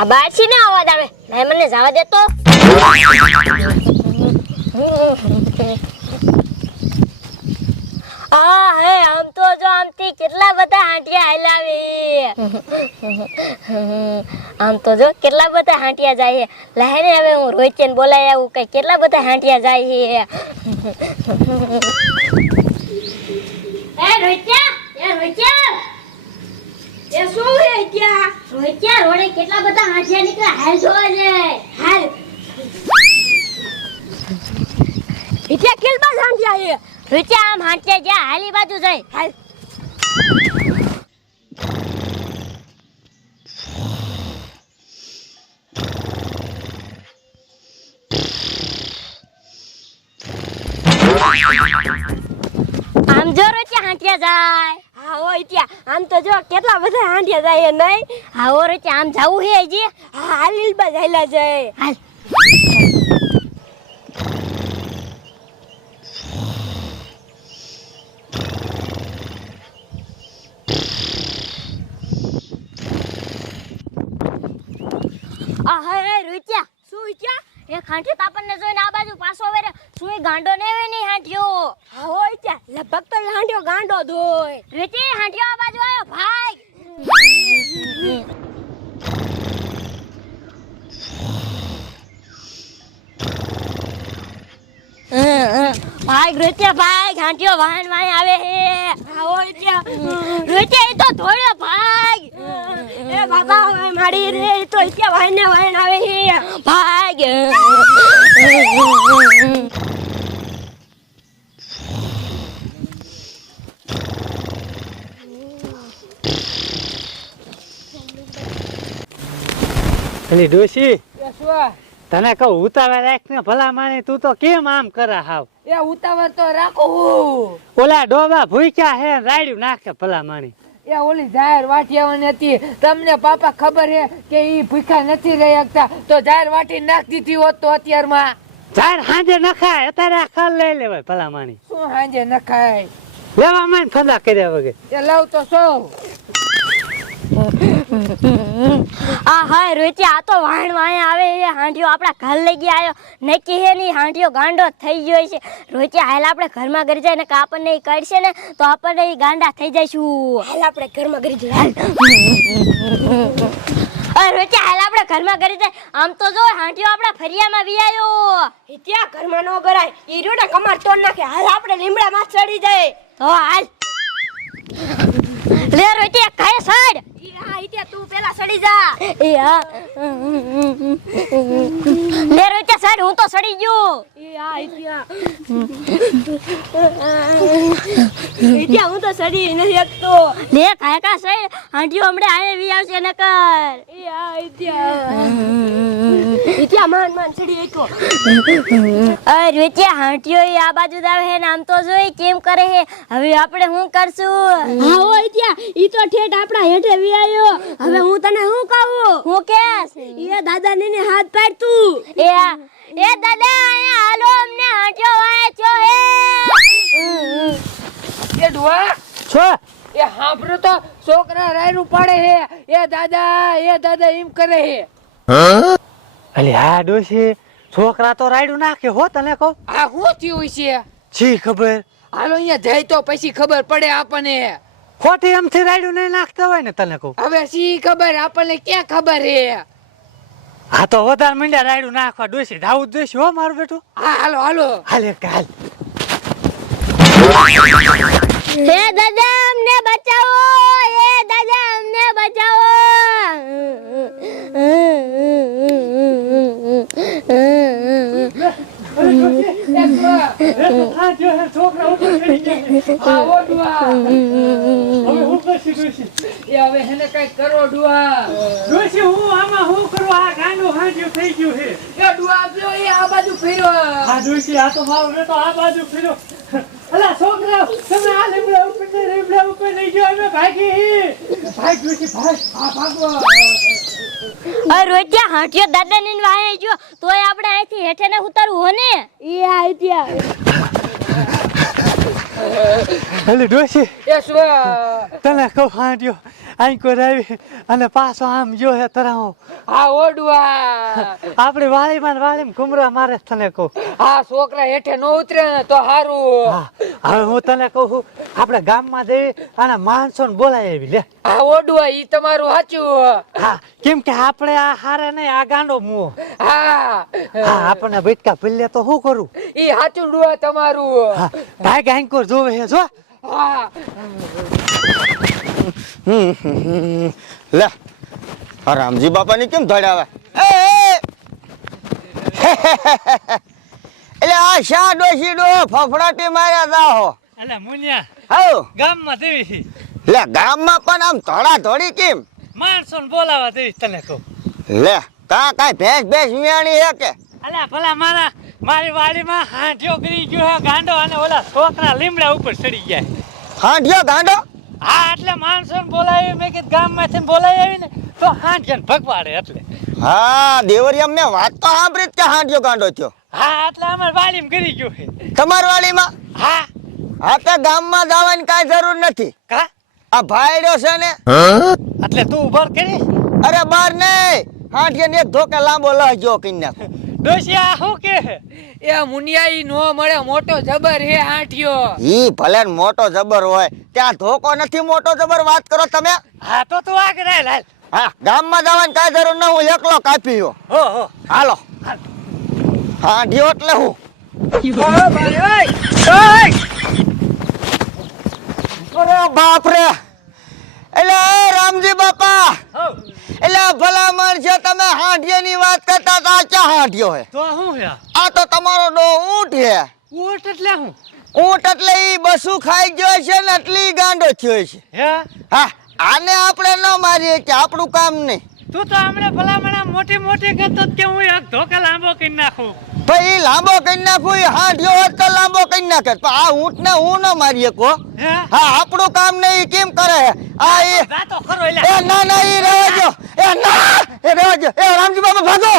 આ છે ને અવાજ આવે ના મને જવા દે તો. આ હે, આમ તો જો આમથી કેટલા બધા હાંટિયા હલાવી આમ તો જો કેટલા બધા હાંટિયા જાય લહેરે હવે હું રોહિતને બોલાય આવું કઈ કેટલા બધા હાંટિયા જાય છે એ રોહિત્યા એ રોહિત્યા. એ શું રે ત્યાં? રોહિત્યા રોડે કેટલા બધા હાંસિયા નીકળ્યા? હાલ જોવા છે હાલ. ઇત્યા કેટલા હાંસિયા છે? રોચ્યા આમ હાંચે જ્યાં હાલી બાજુ જાય. હાલ. આમ જો રોચ્યા હાંચ્યા જાય. ત્યાં. આમ તો જો કેટલા બધા હાંટિયા જાય નહીં? હા હો આમ જવું હે હજી? હા લીલબા જાયલા જાય. હાલ. આ હે હે શું વિચ્યા એ ખાંઠી તાપણને જોઈને આ બાજુ પાછો વેરે શું ગાંડો ને વે નહીં હાંટ્યો હા હોય ત્યાં લગભગ તો ઈ હાંટ્યો ગાંડો ધોય. રેતી હાંટ્યો આ બાજુ આવ્યો ભાઈ. ભાઈ રોત્યા ભાઈ ઘાંટિયો વાહન વાહન આવે હે. આવો ત્યાં રોત્યા એ તો ધોળ્યો ભાઈ. એ બાબા હવે મારી રે એ તો ત્યાં વાહન ને વાહન આવે હે. ભાઈ એલી ડોશી તને કહું ઉતાવળ રાખ ને ભલા માને તું તો કેમ આમ કરે હાવ? એ ઉતાવળ તો રાખો ઓલા ડોબા ભૂખ્યા હે રાડ્યું નાખે ભલા માની એ ઓલી જાહેર વાટી આવવાની હતી. તમને પાપા ખબર હે કે ઈ ભૂખ્યા નથી રહી શકતા. તો જાહેર વાટી નાખી દીધી હોત તો અત્યારમાં. જાહેર હાંજે નખાય અત્યારે આ ખાલ લઈ લેવાય ભલા માની શું હાંજે નખાય? લેવા માં ફંદા કર્યા વગર. એ લાવ તો સૌ. આ હાય રોત્યા આ તો વાણ વાહન આવે છે. હાંડિયો આપણા ઘર લઈ ગયા આવ્યો નક્કી હે નહીં હાંડિયો ગાંડો થઈ ગયો છે. રોત્યા હાલ આપણે ઘરમાં ઘરે જાય ને કે આપણને એ કરશે ને તો આપણને એ ગાંડા થઈ જઈશું. હાલ આપણે ઘરમાં ઘર જઈએ હાલ. હાલ આપણે ઘરમાં ઘરે જાય. આમ તો જો હાંડિયો આપણા ફરિયામાં વિયાયો. ત્યાં ઘરમાં નો ગરાય. એ રોડે કમાર તોડ નાખે. હાલ આપણે લીમડામાં ચડી જાય. તો હાલ. લે રોત્યા કાય સાડ. તું પેલા સડી જા. એ હા. લે રોત્યા સાડ હું તો સડી ગયો. એ હા ઈત્યા ઈત્યા હું તો સડી નથી શકતો. લે કાય કા સાડ હાંડિયો હમણે આયે વી આવશે ન કર એ હા ઈત્યા ઈત્યા માન માન સડી એકો અરે રોત્યા હાંડિયો આ બાજુ દાવે આવે હે ને આમ તો જોઈ કેમ કરે હે હવે આપણે શું કરશું? હા ત્યાં. ઈ તો ઠેઠ આપણા હેઠે વી આવ્યો. હવે હું તને શું કહું? હું કે એ દાદા ને હાથ પાડ તું એ એ દાદા અહીંયા હાલો અમને હાંચો વાય છો હે એ ડુઆ છો? એ હાંભરો તો છોકરા રાયરું પાડે હે. એ દાદા એ દાદા એમ કરે હે. અલી હા ડોશી. છોકરા તો રાયડું નાખે હો તને કહું? આ શું થયું છે? છી ખબર? હાલો અહીંયા જાય તો પછી ખબર પડે આપણને. ખોટી એમથી રાડ્યું નહીં નાખતા હોય ને તને કહું. હવે સી ખબર? આપણને ક્યાં ખબર હે? હા તો વધારે મીંડા રાડ્યું નાખવા ડોસી જાવું જ જોઈશે હો મારું બેટું. હા હાલો હાલો. હાલ એક હાલ. હે દાદા અમને બચાવો! હે દાદા અમને આવો ડુઆ એ હવે હેને કઈ કરો ડુઆ ડોશી હું આમાં હું કરું આ ગાંડું હાંડ્યું થઈ ગયું છે એ ડુઆ જો એ આ બાજુ ફેરો. આ ડોશી આ તો મારો તો આ બાજુ ફેરો. અલા છોકરા તમે આ લીમડા ઉપર ને લીમડા ઉપર લઈ ગયો અમે ભાગી. આ અરે રોજ્યા હાંટિયો દાદા ને વાહે જો તોય આપણે અહીંથી હેઠે ને ઉતારવું હો ને? એ આઈડિયા એ શું તને કહું હાંડ્યો આંકો આવી અને પાછો આમ જો હે તરાવો આ ઓડવા. આપણે વાળીમાં ને વાળીમાં કુમરા મારે તને કહું. આ છોકરા હેઠે નો ઉતરે ને તો હારું. હવે હું તને કહું આપણે ગામમાં જઈ અને માણસોને બોલાય એવી લે. આ ઓડવા ઈ તમારું સાચું હા કેમ કે આપણે આ હારે નહીં આ ગાંડો મુઓ હા. હા આપણને ભટકા ભૂલે તો શું કરું? ઈ સાચું ડુઆ તમારું. ભાઈ ભાઈ ગાંકો જોવે હે જો. હા. લે આ રામજી બાપાની કેમ ધડાવે! એટલે આ શા ડોશીડો ફફડાટી માર્યા તા હો. એટલે મુનિયા હાઉ. ગામમાં દેવી લે ગામમાં પણ આમ ધડા ધડી કેમ? માણસોને બોલાવા દેવી તને કહું. લે કા કાઈ ભેંસ ભેંસ મિયાણી હે કે? અલ્યા ભલા મારા મારી વાડીમાં હાંઠિયો કરી ગયો હે ગાંડો અને ઓલા છોકરા લીમડા ઉપર ચડી ગયા હાંઠિયો ગાંડો? હા એટલે માણસોને બોલાવી મેં કીધું ગામમાંથી બોલાવી આવી ને તો ને ભગવાડે એટલે. હા દેવરિયા મેં વાત તો સાંભળી કે હાંઠિયો ગાંડો થયો. હા એટલે અમારે વાડીમાં કરી ગયું છે. તમાર વાડીમાં હા. હા તો ગામમાં જવાની કાંઈ જરૂર નથી. કા? આ ભાઈડો છે ને? એટલે તું ઉભર કરીશ અરે બાર નહીં. હાંઠિયાને એક ધોકે લાંબો લહજો કઈ નાખો ડોશિયા શું કે એ મુનિયા નો મળે મોટો જબર હે હાંઠિયો ઈ ભલે ને મોટો જબર હોય ત્યાં ધોકો નથી મોટો જબર વાત કરો તમે? હા તો તું આગળ હાલ લાલ. હા ગામમાં જવાની કાંઈ જરૂર ન હું એકલો કાપી ગયો. હો હો. હાલો. હા. ઢીયો એટલે હું. અરે બાપ રે એટલે રામજી બાપા. હો. એટલે ભલા છે તમે હાંઢિયાની વાત કરતા હતા આ ક્યાં હાંઢિયો હે? તો શું હે આ તો તમારો ડો ઊંટ હે. ઊંટ એટલે હું? ઊંટ એટલે ઈ બસું ખાઈ ગયો છે ને એટલી ગાંડો થયો છે. હે? હા આને આપણે ન મારીએ કે આપણું કામ નહીં. તું તો હમણાં ભલામણા મોટી મોટી કહેતો જ કે હું એક ધોકા લાંબો કરી નાખું. ભાઈ લાંબો કરી નાખું ઈ હાંઢિયો હોત તો લાંબો કરી નાખે. પણ આ ઊંટને હું ન મારીએ કો હા. આપણું કામ નહીં ઈ કેમ કરે? આ એ ના ના ઈ રહેવા એ ના એ રહેવા એ રામજી બાબા ભાગો.